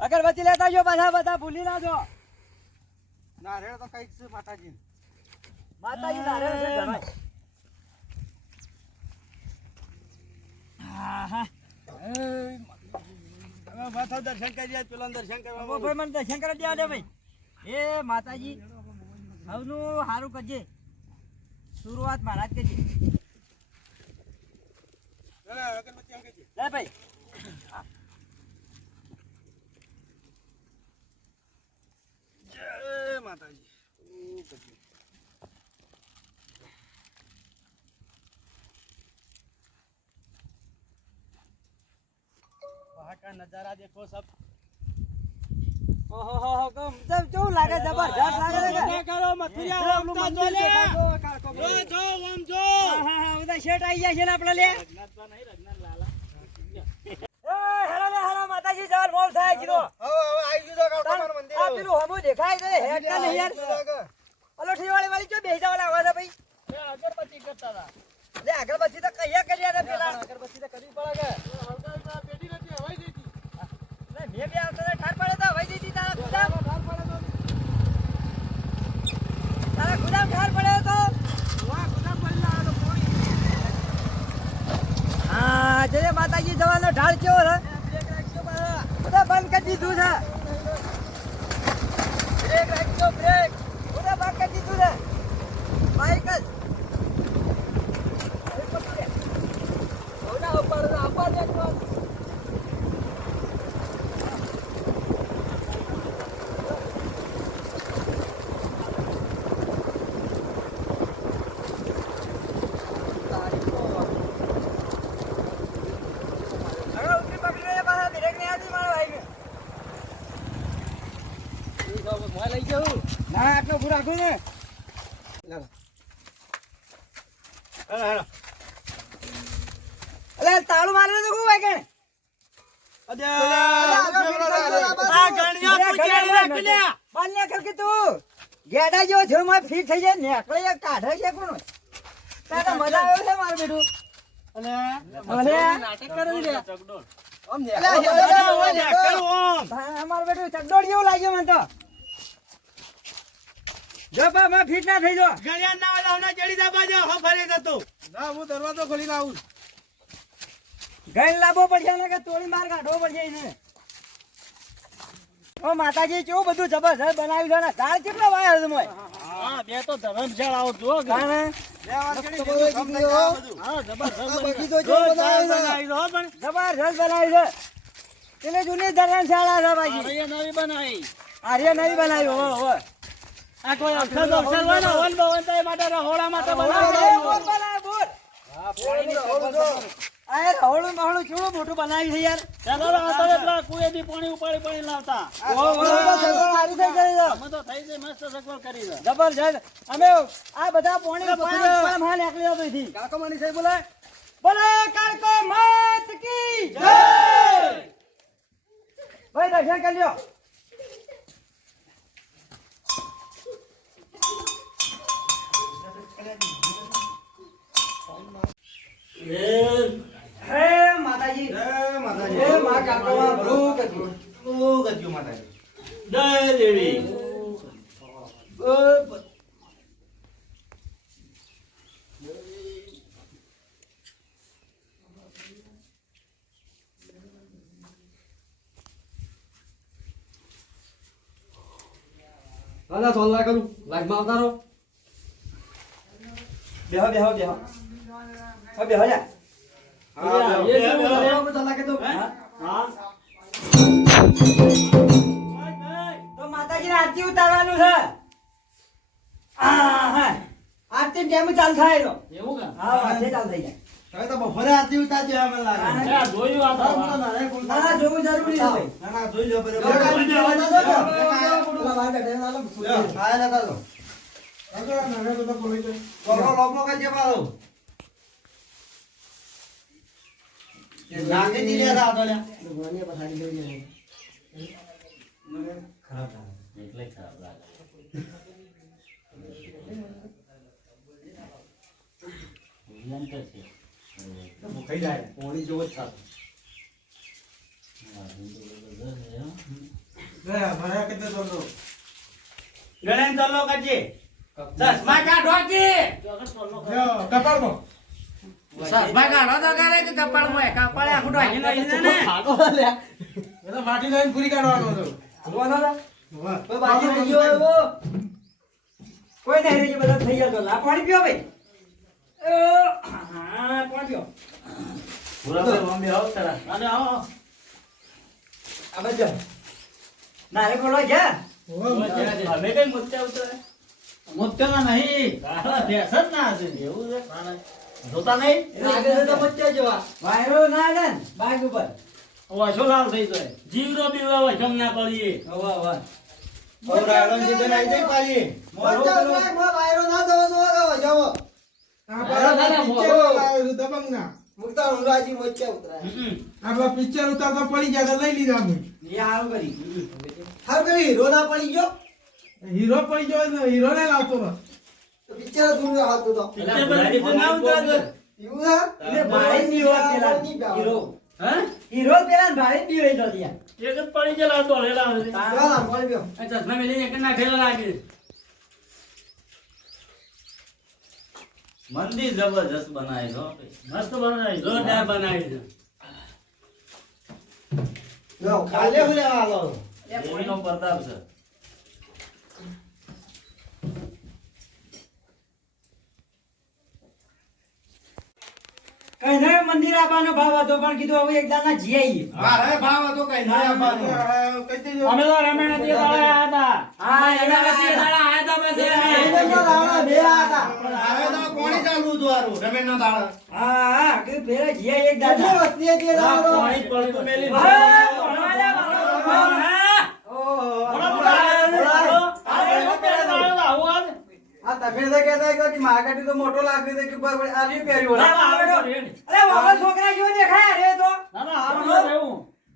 અગરબત્તી લેતા જો બધા ભૂલી ના જો નારેળ તો કઈક છે માતાજી નારેળ છે જમાઈ માતા દર્શન કરી પેલા દર્શન કરવા ભાઈ મને દર્શન કરી દેવા દે ભાઈ એ માતાજી હવનું સારું કરજે શરૂઆત મહારાજ કરજે ભાઈ જય માતાજી वहाँ का नजारा देखो सब ओहो कम सब जो लागे जबरदस्त लागे क्या करो मथुरिया हम लोग जो हम जो हां उधर शर्ट आई जाए ना आपला ले रघुनाथ बा नहीं रघुनाथ लाला ए हेलो माताजी जवान मोल થાય કીધો હવે આવી ગયો કાઠમાર મંદિર આ પેલું હમો દેખાય છે હેડ કા નહીં યાર હલો ઠીવાળી વાળી જો બેહી જવાના આવા છે ભાઈ એ અગરબત્તી કરતા હતા લે અગરબત્તી તો કઈયા કર્યા ને પેલા અગરબત્તી તો કરવી પડે કે હલકા પેટી નથી હવાઈ દેતી લે મે બી આવતો ઠાર પડે તો હવાઈ દેતી તારા ગુદામ ઠાર પડે તો તારા ગુદામ ઠાર પડે તો વાહ ગુદામ પડી ના તો પોણી હા જય માતાજી જવાનો ઢાળ કેવો છે બ્રેક રાખજો બધા બંધ કરી દીધું છે બ્રેક રાખજો બ્રેક બધા બંધ કરી દીધું છે બાઈક જ ના આટલો પૂરા રાખું ને અરે તાળું મારે તો કોઈ વાગે ગેડા જેવો થયો મારે ફીટ થઈ જાય નેકળે કાઢે છે કોણ મજા આવે છે મારું બેટું નાટક કરે છે આમ ને અલ્યા, અમારું બેટું ચકડોળ જેવું લાગ્યું મને તો જો બાપા ફીટ ના થઈ જો ગળિયા ના વાળા હમણાં જડી દાબા જો હો ફરી જતો ના હું દરવાજો ખોલીને આવું ગઈ લાવવો પડશે ને કે તોડી માર કાઢવો પડશે એને ઓ માતાજી કેવું બધું જબરજસ્ત બનાવ્યું છે ને ઝાડ કેટલો વાયો છે મોય હા બે તો ધર્મશાળા આવો જો કાને હા જબરદસ્ત બગીચો જેવો બનાવ્યો છે. બનાવી દો પણ જબરજસ્ત બનાવ્યું છે એટલે જૂની ધર્મશાળા છે બાજી અરે નવી બનાવી આર્ય નહીં બનાવ્યું હો હો આ કોઈ અક્ષર અક્ષર હોય ને વન ભવન તો એ માટે રહોળા માટે બોલ બનાવી બનાવ બોલ આ રહોળું મહોળું કેવું મોટું બનાવ્યું છે યાર ચાલો આ તો એટલા કુએથી પાણી ઉપાડી પાણી લાવતા ઓ સારું થઈ જાય અમે તો થઈ જાય મસ્ત સગવડ કરી દો જબરજસ્ત અમે આ બધા પોણી પામ હા નીકળી જતો થી કાકો માની સાહેબ બોલાય બોલો કાળકો માત કી જય ભાઈ દર્શન કરી લ્યો હે માતાજી હે મા કાળકોમાં ભૂખ હતી જય દેવી દાદા સોલ્લા કરું લાગમાં આવતા રહો બેહો બેહો બેહો હો બેહો જા તો માતાજીને આરતી ઉતારવાનું છે હા આરતી ટાઈમ ચાલુ થાય તો એવું કે હા આરતી ચાલુ થઈ જાય હવે તો બપોરે આરતી ઉતારજો અમે લાગે આ જોયું આ તો ના ના જોવું જરૂરી છે ભાઈ ના ના જોઈ લો બરાબર આયા નતા તો લોકનો કઈ જવા દો લાગે દીલે હતા તો લ્યા ખરાબ એટલે ખરાબ લાગે ભયંકર છે ખાઈ જાય પોણી જેવો જ થાતો ગણેન ચાલો કરજે ચશ્મા કાઢો કે કપાળમાં ચશ્મા કાઢો તો કરે કે કપાળમાં કપાળે આખું ઢાંકી નાખી ને એ તો માટી લઈને પૂરી કાઢવાનો હતો કોઈ બાકી થઈ ગયો એવો કોઈ નહીં રહી બધા થઈ ગયા તો લા પાણી પીઓ ભાઈ હા પાણી પીઓ પૂરા પર મમ્મી આવ તરા અને આવો આ બધો નારે બોલો ગયા અમે કઈ મુત્યા ઉતરે મુત્યા નહીં ભેસન ના છે એવું છે જોતા નહીં લાગે છે તો મચ્ચા જેવા વાયરો ના ને બાગ ઉપર ઓછો લાલ થઈ જાય જીવરો બીવરો વચમ ના પડીએ વાહ વાહ ઓરાડો જે બનાવી દે પાલી મોટા ભાઈ માં વાયરો ના દો તો જાવો મુક્તા ઉંગાજી મચ્ચા ઉતરાય આપડા પિક્ચર ઉતારતા પડી ગયા તો લઈ લીધા અમે એ હારું કરી હારું કરી હીરો ના પડી ગયો હીરો પડી ગયો ને હીરો ને લાવતો બસ તો પિક્ચર દૂર હાથ તો એટલે બરાબર તો ના ઉતરે એવું ના એટલે ભાઈ ની વાત પેલા હીરો હે હીરો પેલા ભાઈ ની હોય તો ત્યાં એક જ પડી ગયેલા તો હેલા તારા બોલ ગયો આ ચશ્મા મેલી એક ના ઠેલા લાગે મંદિર જબરજસ્ત બનાવી છો મસ્ત બનાવી જોરદાર બનાવી છે લો ખાલે હુલે વાલો દેવીનો પ્રતાપ છે કઈ નયો મંદિર આવવાનો ભાવ હતો પણ કીધું હવે એકદમ ના જી આવીએ મારે ભાવ હતો કઈ ના આપવાનો અમે તો રમેણ તે દાડા આયા હતા હા એના તે દાડા આયા હતા બસ એના દાડા બે હતા મારે તો કોણી ચાલુ હતું આરું રમેણ નો દાડો હા હા કે પેલા જી આવીએ એક દાડા વસ્તી હતી દાડો પાણી પડતું મેલી હા ભણવાના ભણવા આ તમે તો કહેતા કે માર્કેટ તો મોટો લાગ્યો તો કે બરાબર આવી પહેર્યો અરે વાપસ છોકરા જેવો દેખાય અરે તો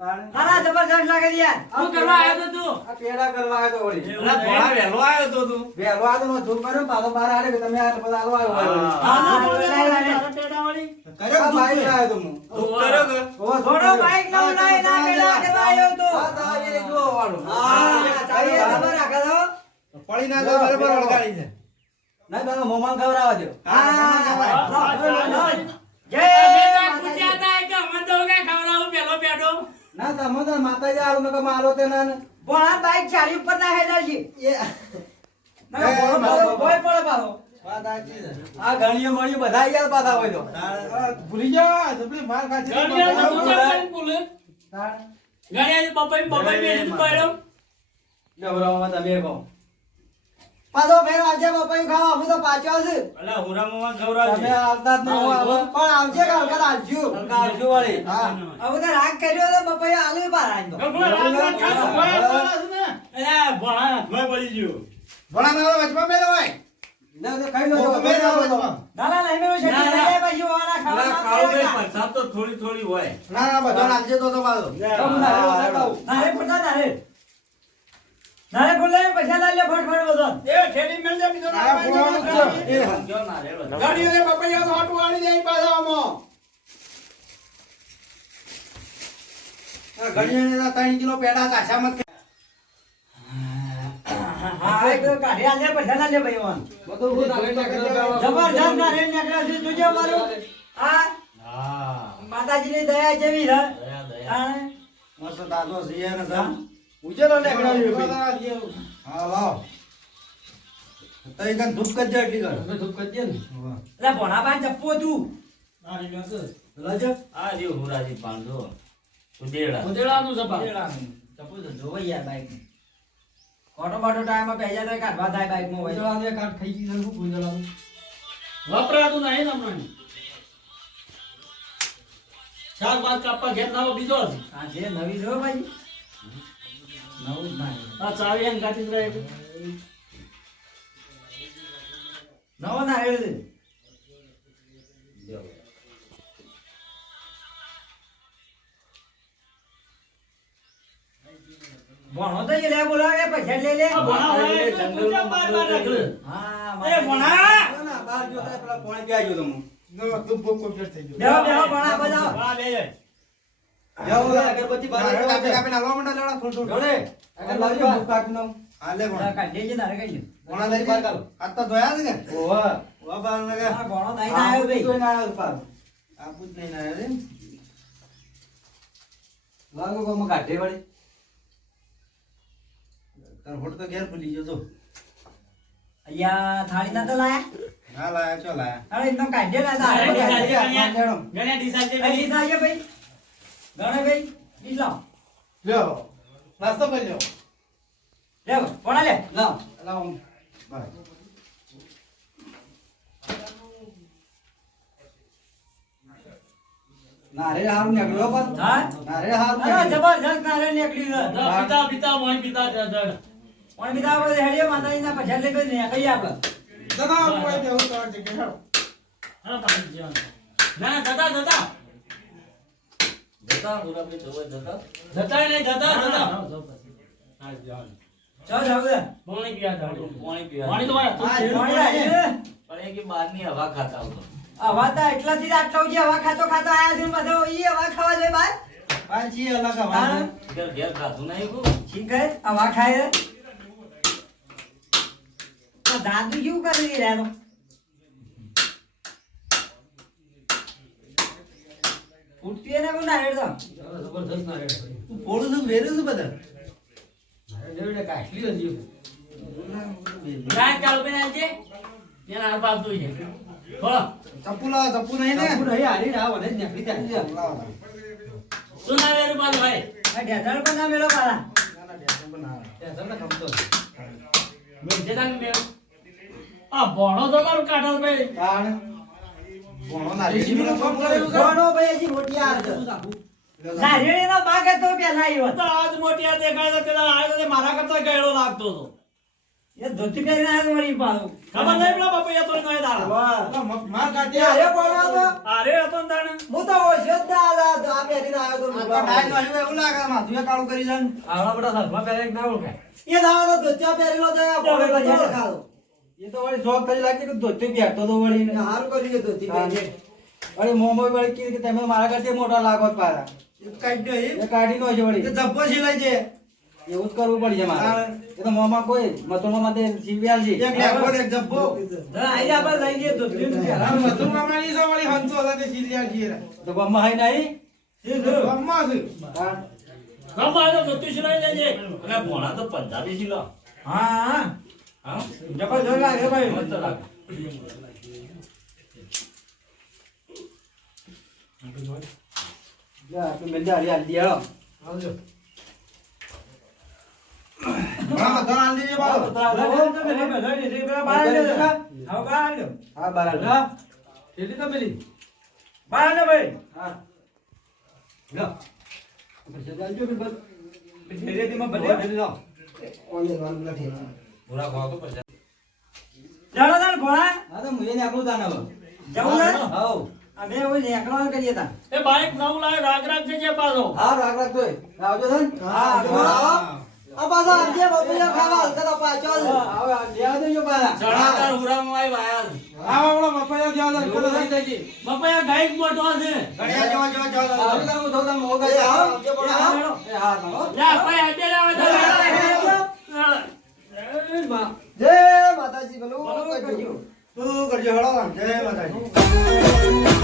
હારા જબરજસ્ત લાગે છે યાર શું કરવા આવ્યો તો તું આ પેડા કરવા આવ્યો તો વળી ભોળા વહેલો આવ્યો તો તું વેલો આ તો નો ધૂપ કર્યો પાછો બહાર આલે કે તમે આ બધા આલો આવ્યો તારા પેડા વાળી કર્યો બાઈક લાવ્યો તો હું તું કર્યો કે ઓ થોડો બાઈક લાવો પડી ના જાય બરાબર વળગાડી છે ના બાબા મોમાં ખવડાવવા દો જય ના તમે તો માતાજી આવું નકર મારો તે ના પણ આ બાઈક ચાલી ઉપર ના હેડા છે ના કોઈ પડે પાછો વાત સાચી છે આ ગણીઓ મણીઓ બધા આઈ ગયા પાછા હોય તો ભૂલી જા જબરી માર ખાચી ગભરાવામાં તમે કહો પાછો ફેર આવજે બપાઈ ખાવા અમે તો પાછો છે અલા હુરામાં તમે ખવડાવજે આવતા જ નહીં હોય હવે. પણ આવજે કે હલકા આવજો વળી હા હવે તો રાગ કર્યો તો બપાઈ આલુ પાર આઈ તો ભણા ના વચમાં મેલો હોય ના તો ખાઈ લો મેલો વચમાં ના ના નહીં મેળો છે ના, ના. નહીં પછી વાળા ખાવા થોડી થોડી હોય ના ના બધો નાખજે તો બાજો નારે ફોટા નારે બોલે પૈસા લાલ લે ફટ બધો આ બોવાનું છે એ સમજો ના રે બધા. ગાડીઓ લે પપૈયા તો હાટુ વાળી દે પાછા આમાં આ ઘડીએ ના 3 કિલો પેડા કાશા મત હા એક તો કાઢી આલે પૈસા ના લે ભાઈ વાન બધું હું નાખી જબરજસ્ત નારે નીકળ્યા છે જોજે મારું આ હા માતાજીની દયા જેવી છે દયા દયા હા મસ્ત દાદો છે ને સા ઉજેલો નીકળ્યો હા લાવ તઈ કન ધૂપ કરજે એટલી કર ધૂપ કરજે ને એટલે ભણા બાન ચપ્પો તું લજ આ જે હુરાજી પાંડો ઉદેડા ચપ્પો તો જોવો યાર બાઈક ઓટો બાટો ટાઈમ માં પહેજા તો કાઢવા થાય બાઈક માં ભાઈ કાટ ખાઈ ગઈ હું પૂંજળાનું વપરાતું નહીં ને હમણાં શાકભાજ કાપવા ઘેર નવો બીજો છે હા જે નવી જો ભાઈ નવું જ ના આ ચાવી એમ કાઢી જ રહે નવો ના રેડ દે ભણો તો જે લે બોલાવે પૈસા લે લે આ ભણા હોય એટલે પૂજા બાર બાર રાખે. હા એ ભણા ના બાર જો તો પેલા પાણી પીઆજો તમે નો ધૂપ બહુ કમ્પ્લીટ થઈ ગયો બેહો બેહો ભણા બજાવ હા બે જાય બેહો અગરબત્તી બાર કાપી કાપી ના લો મંડા લેડા થોડું થોડું જોડે અગર લાવજો ધૂપ કાપી નામ હાલે પણ કાઢી જે નારે કાઢી કોણા લઈ બાર કાલો આ તો ધોયા છે કે ઓવા વા બાર ને કે આ ભણો નહીં ના આવ્યો ભાઈ કોઈ ના આવ્યો પાર આપું જ નહીં ના આવ્યો રે લાગો કોમ કાઢે વળી તાર હોટ તો ઘેર ભૂલી ગયો તો અહીંયા થાળી ના તો લાયા હા લાયા ચો લાયા અરે એકદમ કાઢે ના તા ગણ્યા ડીસાલ છે અહીં થાય ભાઈ ગણે ભાઈ ઈ લાવ લ્યો નાસ્તો કરી લ્યો લે કોણા લે લાવ લાવ બાય નારે હારું નીકળ્યો પણ હા નારે હારું અરે જબરજસ્ત નારે નીકળી છે પિતા પિતા મોય પિતા જડ પણ બીજા આપણે હેડીએ માતાજીના પૈસા લઈ ગઈ ને કઈ આપણે જગા કોઈ દેવું તો જગ્યા અરે પાણી જીવન ના જતા જતા જતા હુરાભાઈ જોવે જતા જતા નહીં જતા જતા હા જાવ ચાલ જાવ દે પાણી પીયા જાવ પાણી પીવા પાણી તો ભાઈ પાણી લાગે પણ એ કે બહારની હવા ખાતા હતો હવા તો એટલાથી આટલા ઉજી હવા ખાતો ખાતો આયા છે બધો ઈ હવા ખાવા જોઈએ બાર પાછી અલગ હા હવા ઘેર ઘેર ખાતું નહીં કો ઠીક હે હવા ખાય તો દાદુ કેવું કરી રહ્યા તો ફૂટતી એને કોણ ના હેડ તો જબરદસ્ત ના રેડ પોળું તો વેરું છે બધા રેડ કાટલી હતી ના ચાલુ બેન છે એના હાર બાજુ છે બોલો ચપ્પુ લાવ ચપ્પુ નહીં ને ફૂટ હઈ હારી રાવ અને નીકળી જાય લાવ શું ના રેડ બાજુ ભાઈ આ ઢેઢાળ પણ ના મેલો પાલા ના ડેસો પણ ના આવે. એ તમને ગમતો મેં જેના મે આ ભણો તો મારું કાઢો ભાઈ તાણ ભણો ના રેડી કામ કરેલું છે કોનો ભાઈ હજી મોટી આ છે ના રેડીનો બાગ હતો પેલા આવ્યો તો આજ મોટી આ દેખાય તો પેલા આ તો મારા કરતા ગયડો લાગતો હતો એ ધોતી પહેરીને આવ્યો વળી પાછો ખબર નહીં પેલા બાપૈયા તો નય દાડા વાહ માર કાઢી અરે કોનો હતો અરે હતો ને દાડા હું તો ઓછો જ ના આલા આ પહેરીને આવ્યો તો આ તો ડાય નો આવ્યો એવું લાગે માથું કાળું કરી જાય આવડા બધા સલમા પહેલા એક ના ઓળખાય એ દાવાનો ધોતિયા પહેરેલો તો આ બોલે બજાર ખાતો એ તો વળી શોખ કરી લાગે કે ધોતી બેઠતો તો વળી હારું કરી કે ધોતી પહેરી વળી મોમો વળી કીધું કે તમે મારા કરતા મોટા લાગો જ પારા એ કાઢ્યો એ કાઢી નો છે વળી જબ્બો સિલાઈ છે એવું જ કરવું પડશે મારે એ તો મોમાં કોઈ મથુરમાં માટે સીવ્યાલ છે એક લેખો ને એક જબ્બો આઈ આપણે લઈ જઈએ તો તો ગમમાં હઈ નહીં ગમાનો ગતું સિલાઈ લેજે અને ભોણા તો પંજાબી સિલો હા હા જબરજસ્ત લાગે ભાઈ મસ્ત લાગે જા તું મેં જા યાર દિયાળો બરાબર ધન આલ દીજે બાબુ હા બરાબર હા લો પછી જાલજો કે બસ ધીરેધીમાં બધે લો ઓલે વાળું નથી પૂરા ખાવ તો પછી ચાલો તાણ ભોળા હા તો મુજે ને આપણું દાન હવે જવું ને હાઉ અમે ઓય નેકળવા કરીએ તા એ બાઈક નવું લાવે રાગ રાગ છે પાછો હા રાગ રાગ તોય આવજો ધન હા આ પાછા આજે બપૈયા ખાવા હલકા તો પાછો હવે લેવા દેજો પાછા ચણાદાર હુરામાં આવી વાયા બપૈયા ગાઈક મોટો છે ઘડિયા જો હું થોડા મોગા છે આવજો પણ હા હો જા ભાઈ આજે લાવે જય માતાજી બોલો કરજો તું કરજો હળો જય માતાજી